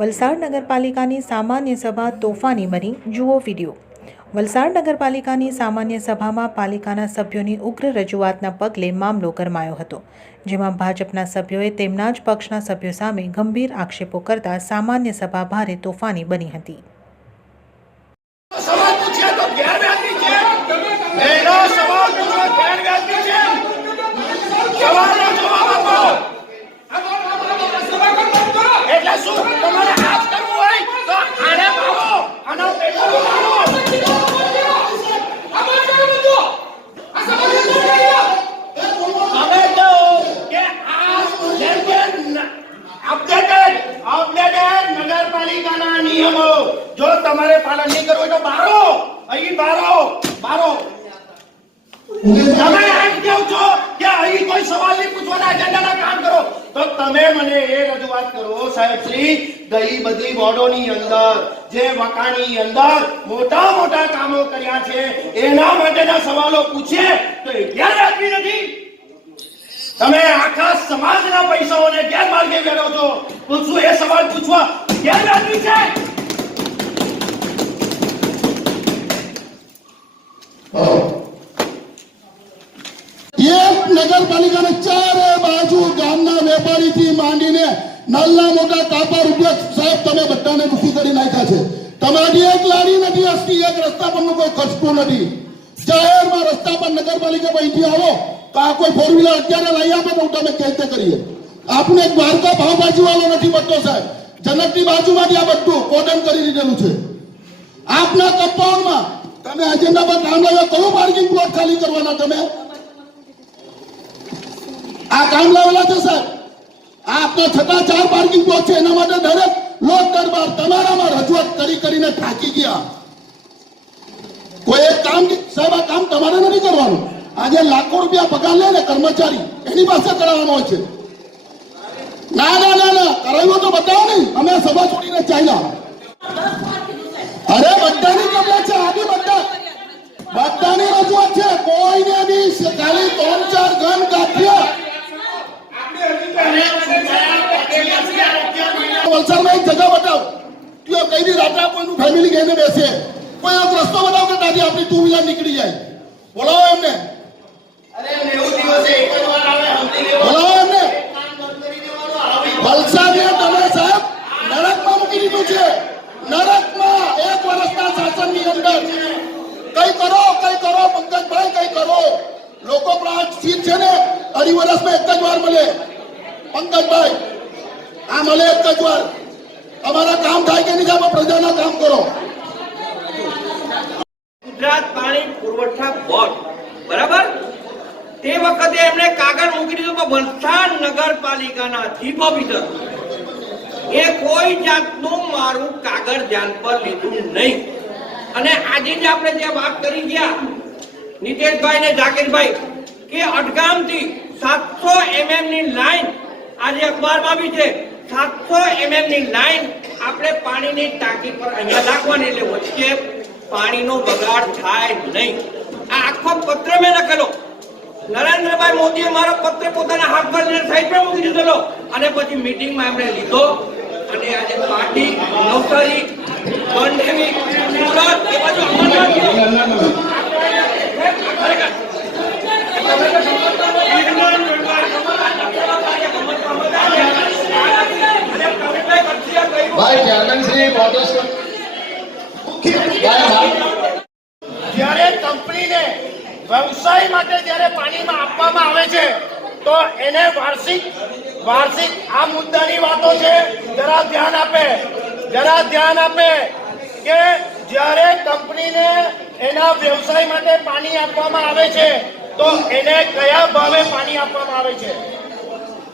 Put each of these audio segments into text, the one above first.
વલસાડ નગરપાલિકાની સામાન્ય સભા તોફાની બની જુઓ વીડિયો. વલસાડ નગરપાલિકાની સામાન્ય સભામાં પાલિકાના સભ્યોની ઉગ્ર રજૂઆતના પગલે મામલો ગરમાયો હતો, જેમાં ભાજપના સભ્યોએ તેમના જ પક્ષના સભ્યો સામે ગંભીર આક્ષેપો કરતા સામાન્ય સભા ભારે તોફાની બની હતી સવાલ પૂછ્યા તો ગેરવ્યાજબી છે એનો સવાલ પૂછવા ગેરવ્યાજબી છે સવાલનો જવાબ આપો એટલે શું તમારે આજ કરવું હોય તો આને મારો આનો પેપર મારો તમે કહો કે આ જેમ કે અપડેટેડ અપડેટેડ નગરપાલિકાના નિયમો જો તમારે પાલન નહીં કરવું હોય તો બારો અહીં બારો બારો તમે કોઈ સવાલ કામ કરો? તો તમે મને એ રજૂઆત કરો, સાહેબ શ્રી, ગઈ અંદર, જે વકાની અંદર મોટા મોટા કામો કર્યા છે, એના માટેના સવાલો પૂછે તો એ ગેરવ્યાજબી નથી? તમે આખા સમાજના પૈસાઓને ગેરમાર્ગે વેરો છો. પૂછવું એ સવાલ પૂછવા ગેરવ્યાજબી છે? એક નગરપાલિકાને ચારે બાજુ ગામના વેપારીથી માંડીને નાના મોટા કાપા રૂપિયા સાહેબ, તમે બધાને દુખી કરી નાખ્યા છે. તમારી એક લારી નથી હસતી એક રસ્તા પરનું કોઈ ખસતું નથી. જાહેરમાં રસ્તા પર નગરપાલિકા અહીંથી આવો આ કોઈ ફોર વ્હીલર અત્યારે લઈ આપે તો તમે કઈ રીતે કરીએ? એક દ્વારકા ભાવભાજી વાળો નથી બનતો સાહેબ. જનકની બાજુમાંથી આ બધું કોટન કરી દીધેલું છે. આપના કમ્પાઉન્ડમાં તમે એજન્ડા પર કામ લાવ્યા કયું પાર્કિંગ પ્લોટ ખાલી કરવાના તમે? આ કામ લાવેલા છે, સાહેબ. આ છતાં ચાર પાર્કિંગ પ્લોટ છે, એના માટે દરેક લોક દરબાર તમારામાં રજૂઆત કરી કરીને થાકી ગયા. કોઈ એક કામ સાહેબ, આ કામ તમારે નથી કરવાનું. આજે લાખો રૂપિયા પગાર લે ને કર્મચારી, એની પાસે કરાવવાનો હોય છે. ના ના ના ના, કરાવ્યો તો બતાવો નહીં. અમે સભા છોડીને ચાલ્યા. અરે, બધાની કબલા છે આજે બધા બધાની રજૂઆત છે, કોઈને બી ખાલી વલસાડમાં એક જગ્યા બતાવ. કે કઈ દી રાત્રે કોઈનું ફેમિલી ગઈને બેસે. કોઈ એક રસ્તો બતાવ કે દાદી આપણી ટુ વ્હીલર નીકળી જાય. બોલાવો એમને. અરે 90 દિવસે એક વાર આવે સમજી લેવો બોલાવો એમને. કામ બંધ કરી દેવાનું આવી વલસાડને તમે સાહેબ નરકમાં મૂકી દીધું છે નરકમાં એક વર્ષના શાસનની અંદર કઈ કરો કઈ કરો પંકજભાઈ કઈ કરો લોકો પ્રાણ સીટ છે ને અઢી વર્ષમાં એક જ વાર મળે પંકજભાઈ આ મળે એક જ વાર અમારા કામ થાય કે નહીં થાય પણ પ્રજાના કામ કરો ગુજરાત પાણી પુરવઠા બોર્ડ બરાબર તે વખતે એમણે કાગળ મૂકી દીધું કે વલસાડ નગરપાલિકાના ચીફ ઓફિસર એ કોઈ જાતનું મારું કાગળ ધ્યાન પર લીધું નહીં અને આજે જે આપણે જે વાત કરી ગયા, નીતેશભાઈ ને જાકીરભાઈ, કે અટગામથી સાતસો એમએમની લાઈન આજે અખબારમાં બી છે. સાતસો એમએમની લાઈન આપણે પાણીની ટાંકી પર અહીંયા નાખવાની, એટલે વચ્ચે પાણીનો બગાડ થાય નહીં. આ આખો પત્ર મેં લખેલો. નરેન્દ્રભાઈ મોદીએ મારો પત્ર પોતાના હાથ પર સાઈડ પર મૂકી દીધેલો. અને પછી મીટિંગમાં એમણે લીધો. અને આજે પાર્ટી નવસારી બંડેવી સુરત એ બાજુ. ભાઈ ચેરમેન શ્રી જ્યારે કંપનીને વ્યવસાય માટે જ્યારે પાણીમાં આપવામાં આવે છે તો એને વાર્ષિક વાર્ષિક આ મુદ્દાની વાતો છે, જરા ધ્યાન આપે, જરા ધ્યાન આપે કે જ્યારે કંપનીને એના વ્યવસાય માટે પાણી આપવામાં આવે છે, તો એને કયા ભાવે પાણી આપવામાં આવે છે?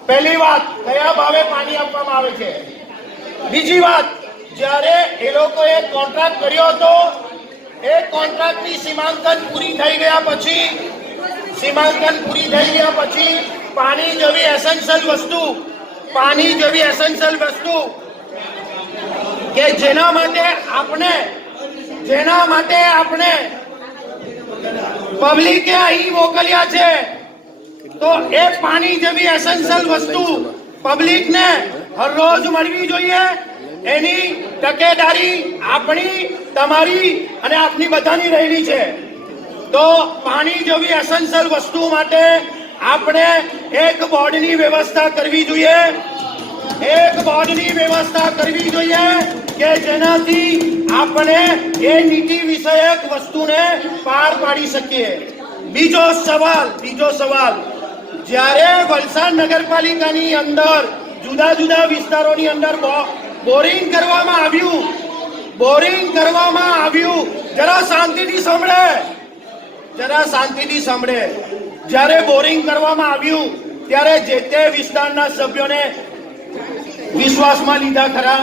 પહેલી વાત, કયા ભાવે પાણી આપવામાં આવે છે? બીજી વાત, જ્યારે એ લોકોએ કોન્ટ્રાક્ટ કર્યો હતો, એ કોન્ટ્રાક્ટની સીમાંકન પૂરી થઈ ગયા પછી સીમાંકન પૂરી થઈ ગયા પછી પાણી જેવી એસેન્શિયલ વસ્તુ, પાણી જેવી એસેન્શિયલ વસ્તુ કે જેના માટે આપણે, જેના માટે આપણે પબ્લિકે અહીં મોકલ્યા છે, તો એ પાણી જેવી એસેન્શિયલ વસ્તુ પબ્લિકને હરરોજ મળવી જોઈએ. એની તકેદારી આપણી, તમારી અને આપની બધાની રહેલી છે. તો પાણી જેવી એસેન્શિયલ વસ્તુ માટે આપણે એક બોર્ડની વ્યવસ્થા કરવી જોઈએ. એક બોર્ડની વ્યવસ્થા કરવી જોઈએ કે જેનાથી આપણે એ નીતિ વિષયક વસ્તુને પાર પાડી શકીએ. બીજો સવાલ બીજો સવાલ. જ્યારે વલસાડ નગરપાલિકાની અંદર, જુદા જુદા વિસ્તારોની અંદર બોરિંગ કરવામાં આવ્યું, બોરિંગ કરવામાં આવ્યું, જરા શાંતિથી સાંભળે. જરા શાંતિથી સાંભળે. જ્યારે બોરિંગ કરવામાં આવ્યું ત્યારે જે તે વિસ્તારના સભ્યોને વિશ્વાસમાં લીધા ખરા?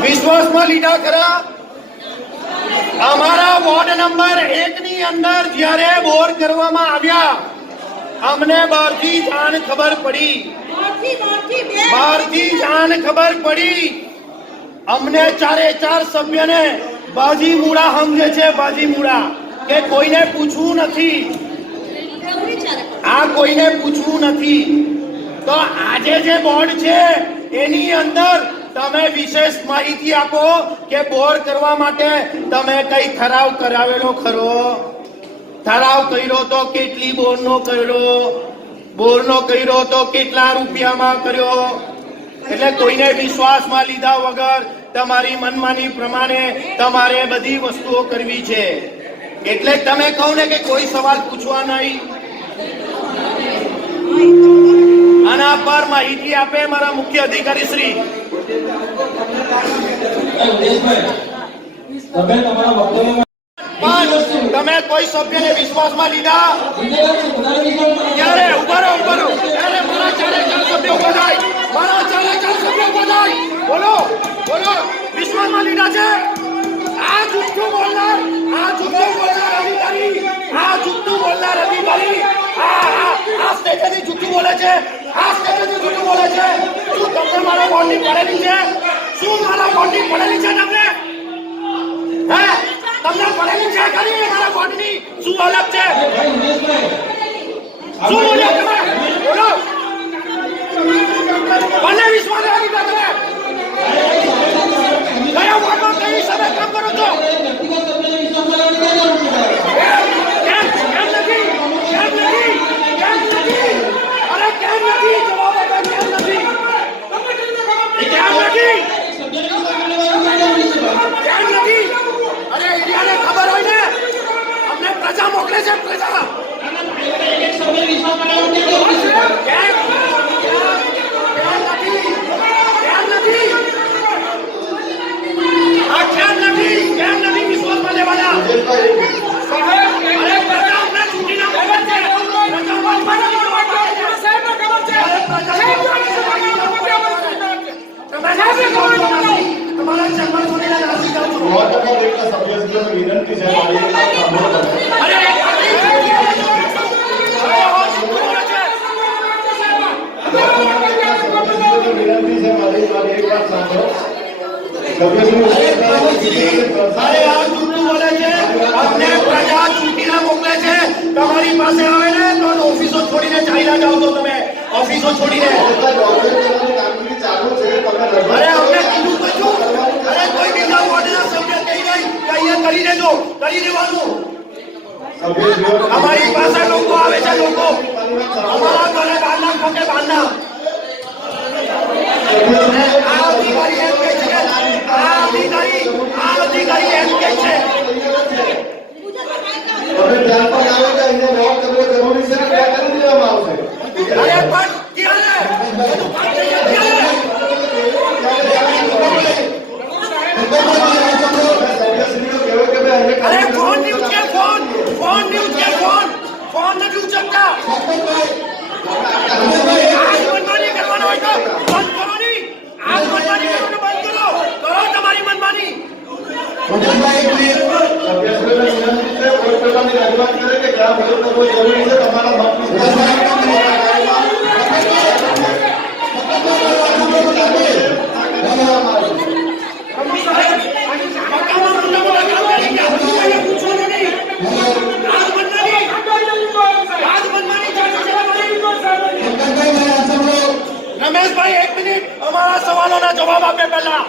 વિશ્વાસમાં લીધા ખરા? અમારા વોર્ડ નંબર એક ની અંદર જ્યારે બોર કરવામાં આવ્યા અમને બહારથી જાણ ખબર પડી. બહારથી જાણ ખબર પડી. અમને ચારે ચાર સભ્યને બાજી મૂળા સમજે છે બાજી મૂળા કે કોઈને પૂછવું નથી. આ કોઈને પૂછવું નથી. તો આજે જે બોર્ડ છે, એની અંદર તમે વિશેષ માહિતી આપો કે બોર કરવા માટે તમે કઈ ઠરાવ કરાવેલો ખરો? ઠરાવ કર્યો તો કેટલી બોરનો કર્યો? બોરનો કર્યો તો કેટલા રૂપિયામાં કર્યો? એટલે કોઈને વિશ્વાસમાં લીધા વગર તમારી મનમાની પ્રમાણે તમારે બધી વસ્તુઓ કરવી છે. એટલે તમે કહો ને કે કોઈ સવાલ પૂછવા નહીં. આના પર માહિતી આપે મારા મુખ્ય અધિકારી શ્રી. તમે કોઈ સભ્યને વિશ્વાસમાં લીધા? ક્યારે? ઊભા રહો ઊભા રહો. ત્યારે મારા ચારે ચાર સભ્યો ઊભા મારા ચારે ચાર સભ્યો ઊભા થાય બોલો બોલો વિશ્વાસમાં લીધા છે આ જુઠ્ઠું બોલનાર આ જુઠ્ઠું બોલનાર અધિકારી આ જુઠ્ઠું બોલનાર અધિકારી આ આ આ સ્ટેજથી જુઠ્ઠું બોલે છે આ સ્ટેજથી જુઠ્ઠું બોલે છે શું તમને મારા બોર્ડની પડેલી છે શું મારા બોર્ડની પડેલી છે તમને હે તમને પડેલી છે ખરી મારા બોર્ડની શું અલગ છે શું બોલ્યા તમે બોલો મને વિશ્વાસ નથી તમે કયા વાતમાં કઈ હિસાબે કામ કરો છો કેમ કેમ નથી કેમ નથી કેમ નથી અરે કેમ નથી જવાબ આપો કેમ નથી કેમ નથી કેમ નથી અરે ઇન્ડિયાને ખબર હોય ને અમને પ્રજા મોકલે છે પ્રજા કેમ કેમ નથી કેમ નથી આ કેમ નથી કેમ નથી વિશ્વાસમાં લેવાના અરે પ્રજા અમને ચૂંટીને ખબર છે પ્રજા મતમાં નથી જોવાના. અરે પ્રજા તમે તમારા ચેમ્બર છોડીને નાસી જાઓ છો. વોર્ડ નંબર એકના સભ્યશ્રીઓને વિનંતી છે મારી એક વાત સાંભળો તમે. અરે અરે, આ જુઠ્ઠું બોલે છે. સભ્યશ્રીઓને વિનંતી છે મારી મારી એક વાત સાંભળો તમારી પાસે આવે ને તો ઓફિસો છોડીને ચાલ્યા જાઓ તો તમે ઓફિસો છોડીને કામગીરી ચાલુ છે તમે અરે અમને કીધું તો શું અરે કોઈ બીજા વોર્ડના સભ્ય કહી નહીં કે અહીંયા કરી દેજો કરી દેવાનું. અમારી પાસે લોકો અમારા ઘરે બહારના ખોટે બહારના આ અધિકારી એમ કહે છે કે આ અધિકારી આ અધિકારી એમ કહે છે તમે ધ્યાન પર આવે કે અહીંયા વોર્ડ કરવો જરૂરી છે ને ત્યાં કરી દેવામાં આવશે અરે પણ ક્યારે બધું કામ થઈ જાય ક્યારે? સભ્યશ્રીઓ કહેવાય કે ભાઈ અરે અહીંયા ફોનની ઉચકે ફોન ફોનની ઉચકે ફોન ફોન નથી ઉચકતા આજ મનમાની કરવાનો હોય તો બંધ કરો ની આજ મનમાની કરવાનું બંધ કરો કરો તમારી મનમાની સભ્યશ્રીઓને વિનંતી છે રજૂઆત કરે કે ક્યાં કરવો જરૂરી છે તમારા રમેશભાઈ એક મિનિટ અમારા સવાલોના જવાબ આપે પહેલા.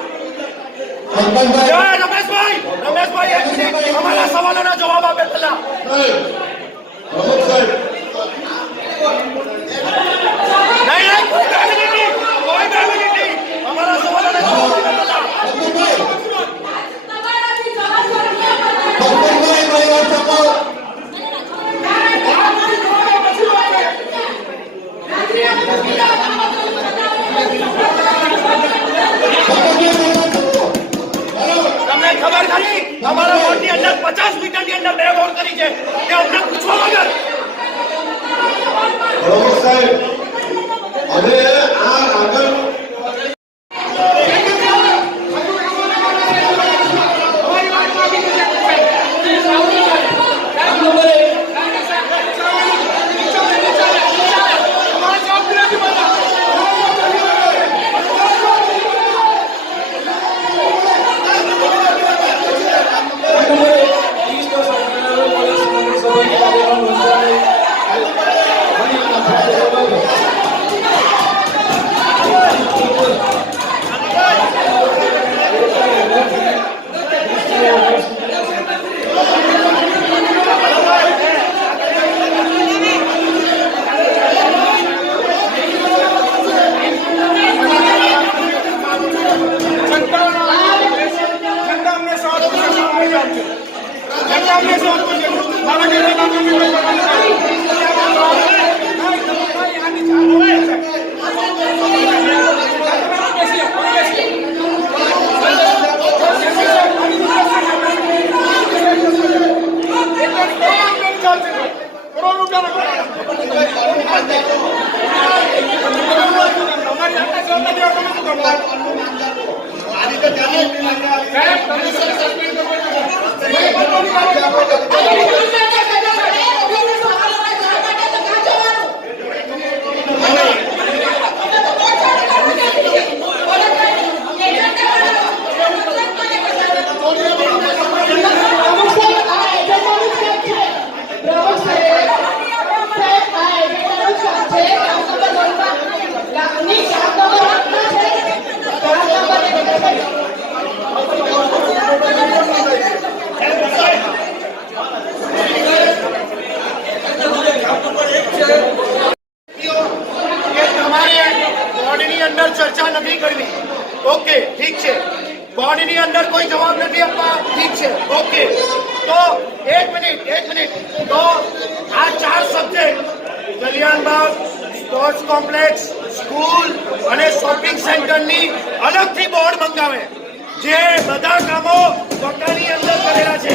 ઠીક છે. બોર્ડની અંદર કોઈ જવાબ નથી આપવા ઠીક છે. ઓકે. તો એક મિનિટ એક મિનિટ. તો આ ચાર subject Kalyanbagh sports complex, school અને શોપિંગ સેન્ટરની અલગથી બોર્ડ મંગાવે. જે બધા કામો પોતાની અંદર કરેલા છે.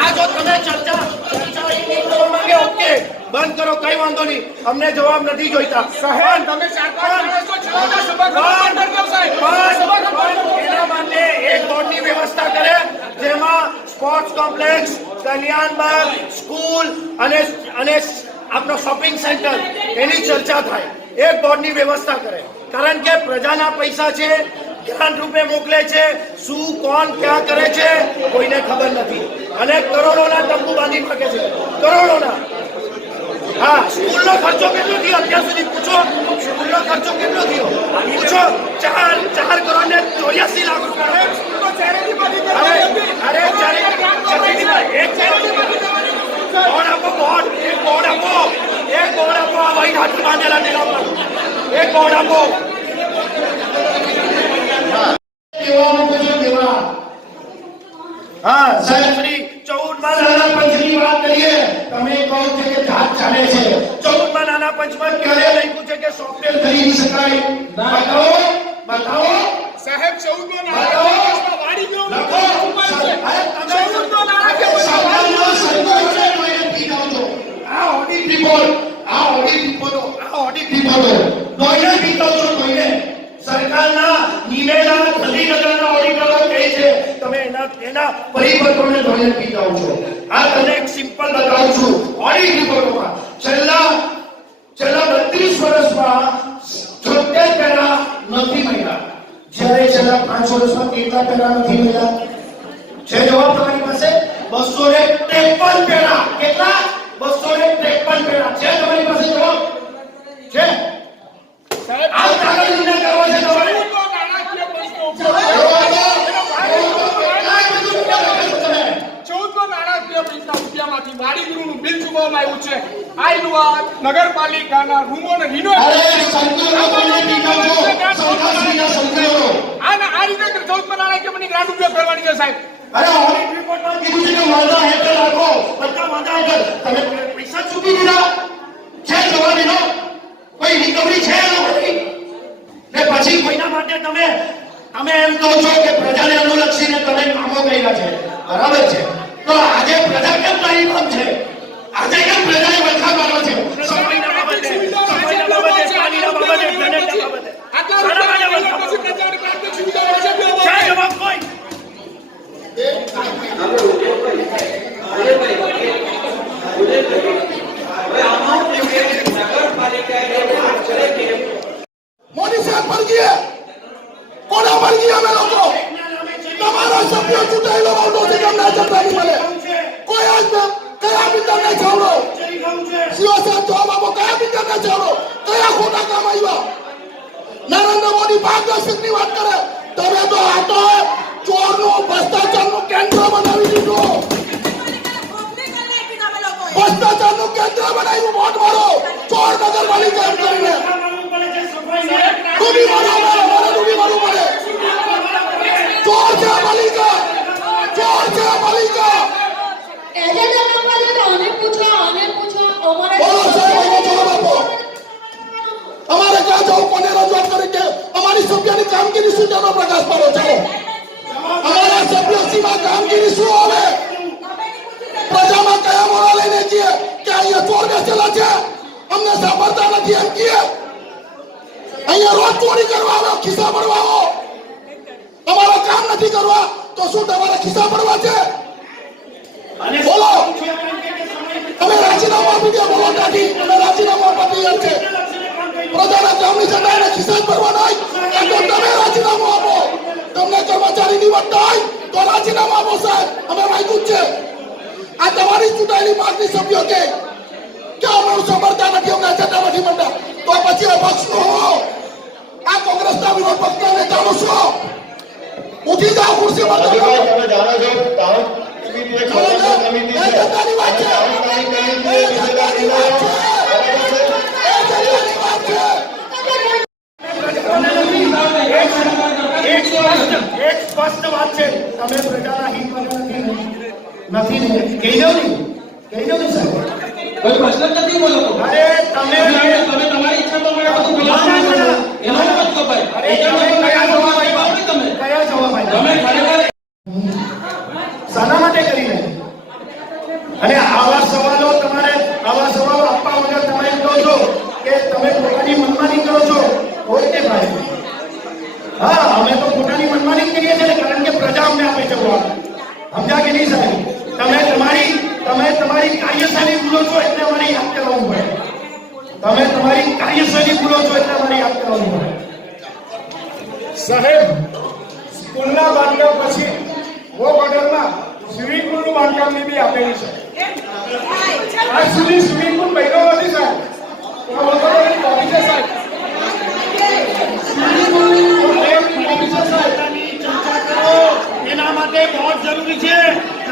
આ જો તમે ચર્ચા ચર્ચા ઓકે. બંધ કરો કઈ વાંધો નહીં. અમને જવાબ નથી જોઈતા. સાહેબ તમે એના માટે એક બોર્ડની વ્યવસ્થા કરે જેમાં સ્પોર્ટ્સ કોમ્પ્લેક્સ કલ્યાણબાગ સ્કૂલ અને અને આપણો શોપિંગ સેન્ટર એની ચર્ચા થાય. એક બોર્ડની વ્યવસ્થા કરે. કારણ કે પ્રજાના પૈસા છે ગ્રાન્ટ રૂપે મોકલે છે શું કોણ ક્યાં કરે છે કોઈને ખબર નથી. અને કરોડોના તંબુ બાંધી શકે છે. કરોડોના. હા સ્કૂલનો ખર્ચો કેટલો થયો અત્યાર સુધી પૂછો સ્કૂલનો ખર્ચો કેટલો થયો પૂછો ચાર ચાર કરોડ ને ચોર્યાસી લાખ રૂપિયા અરે અરે charity- charity માં એક charity માં બોર્ડ આપો બોર્ડ એક બોર્ડ આપો એક બોર્ડ આપો આ ભાઈ હાથી બાંધેલા તેના પર એક બોર્ડ આપો કહેવાનું તો છે કેવા હા સાહેબ શ્રી ચૌદમાં નાના પંચની વાત કરીએ તમે કહો છો કે જાત ચાલે છે ચૌદમાં નાના પંચમાં ક્યારે લખ્યું છે કે સોફ્ટવેર ખરીદી શકાય બતાવો બતાવો સાહેબ ચૌદ નો બતાવો લખો અરે તમે સવાલનો સંતોષ છે તો એને પી જાઓ છો. આ ઓડિટ રિપોર્ટ આ ઓડિટ રિપોર્ટો આ ઓડિટ રિપોર્ટો કોઈને પી જાઓ છો કોઈને સરકારના નિમેલા ગાંધીનગરના ઓડિટરો કહે છે તમે એના એના ધોઈને પી છો. આ તને એક સિમ્પલ બતાવું છું. ઓડિટ રિપોર્ટમાં છેલ્લા છેલ્લા બત્રીસ વર્ષમાં છોતેર પેરા નથી મળ્યા. જ્યારે છેલ્લા પાંચ વર્ષમાં કેટલા પેરા નથી મળ્યા છે જવાબ તમારી પાસે બસો ને ત્રેપન પેરા કેટલા બસો ને ત્રેપન પેરા છે તમારી પાસે જવાબ છે આ કાગળ વિના કરવા છે તમારે છે. આ આ નગરપાલિકાના રૂમોને આ રીતે ચૌદ મને ગ્રાન્ટ ઉપયોગ કરવાની છે સાહેબ? અરે ઓડિટ રિપોર્ટમાં કીધું છે કે વાંધા હેઠળ રાખો. બધા વાંધા હેઠળ. તમે પૈસા ચૂકી દીધા. છે જવા દીધો કોઈ રિકવરી છે લોકોની ને પછી કોઈના માટે તમે તમે એમ કહો છો કે પ્રજાને અનુલક્ષીને તમે કામો કર્યા છે. બરાબર છે. તો આજે પ્રજા કેમ આજે કેમ છે? આટલા રૂપિયા ચોર નગરપાલિકા એમ કરીને ડૂબી મારો અમારે અમારે ડૂબી મારવું પડે ચોર છે આ પાલિકા ચોર છે આ પાલિકા એજન્ડા નંબર તો આને પૂછો આને પૂછો અમારે બોલો સાહેબ આનો જવાબ આપો અમારે ક્યાં જવું કોને રજૂઆત કરી કે અમારી સભ્યની કામગીરી શું તેનો પ્રકાશ પાડો ચાલો અમારા સભ્યો સીમા કામગીરી શું આવે પ્રજામાં કયા મોડા લઈને જઈએ કે અહીંયા ચોર બેસેલા છે અમને સાંભળતા નથી એમ કે અહીંયા રોજ ચોરી કરવા આવ્યો ખિસ્સા આવો. અમારા કામ નથી કરવા તો શું તમારે ખિસ્સા ભરવા છે? બોલો. તમે રાજીનામું આપી દો બોલો નથી તમે રાજીનામું આપવા તૈયાર છે. પ્રજાના કામની જગ્યાએ ખિસ્સા ભરવા નહીં. તો તમે રાજીનામું આપો. તમને કર્મચારી નિવડતા હોય તો રાજીનામું આપો સાહેબ. અમે માંગ્યું છે. આ તમારી ચૂંટાયેલી પાર્ટી સભ્યો કે કે અમારું સાંભળતા નથી અમને એજન્ડા નથી મળતા તો પછી આ પક્ષનો હો આ કોંગ્રેસના વિરોધ પક્ષના નેતાનો શું ઉઠી જાઓ ખુરશી પર રવિભાઈ, તમે જાણો છો તાવ સમિતિ એક સ્વતંત્ર સમિતિ છે એજન્ડાની વાત છે તાવ કઈ કઈ છે જિલ્લાની વાત છે. એજન્ડાની વાત છે એક સ્પષ્ટ એક સ્પષ્ટ વાત છે તમે પ્રજાના હિતમાં નથી નથી કહી દો ને કહી દો ને સાહેબ કોઈ પ્રશ્ન જ નથી બોલો તો અરે તમે તમે તમારી ઈચ્છા પ્રમાણે બધું બોલો. ના, ના, ના. એનો મત કપાય અરે તમે કયા જવાબ આપ્યા? તમે કયા જવાબ તમે ખરેખર શાના માટે કરી રહ્યા અને આવા સવાલો તમારે આવા સવાલો આપવા વગર તમે એમ કહો છો કે તમે પોતાની મનમાની કરો છો? ઓકે ભાઈ? હા અમે તો પોતાની મનમાની કરીએ છીએ ને, કારણ કે પ્રજા અમને આપે વોટ સમજ્યા કે નહીં સાહેબ? તમે તમારી તમે તમારી કાર્યશાળી ભૂલો છો એટલે મને યાદ કરવાનું પડે. તમે તમારી કાર્યશાળી ભૂલો છો એટલે મને યાદ કરવાનું પડે. સાહેબ સ્કૂલના બાંધકામ પછી વો ઓર્ડરમાં સ્વિમિંગ પુલનું બાંધકામની બી આપેલી છે. આજ સુધી સ્વિમિંગ પુલ બન્યો નથી સાહેબ. કોપી છે સાહેબ. એના માટે બહુ જરૂરી છે.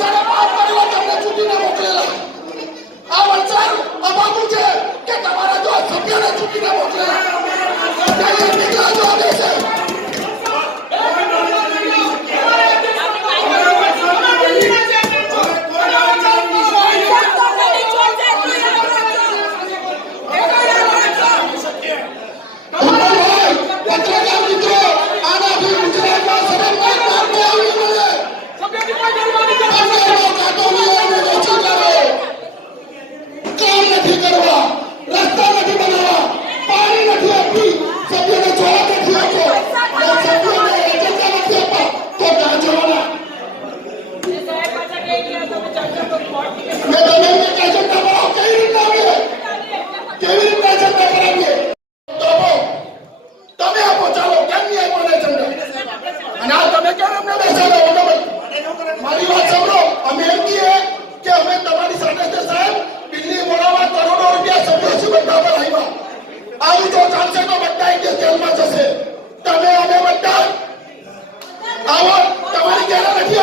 વચ્ચાના બાદ પરિવાર તમને ચૂંટીને મોકલેલા. આ વચ્ચાર છે કે તમારા જો સભ્યને ચૂંટીને મોકલેલા. નીકળા જો છે તમે અમે બધા આવો, તમારી ઘેરા નથી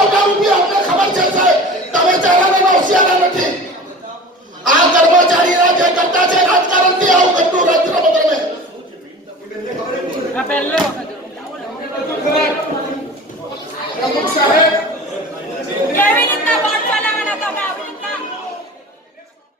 ખબર છે, સાહેબ. તમે ચાલાના હોશિયારા નથી. આ કર્મચારીના જે કરતા છે, રાજકારણથી આવું ગંદુ રાજ્ય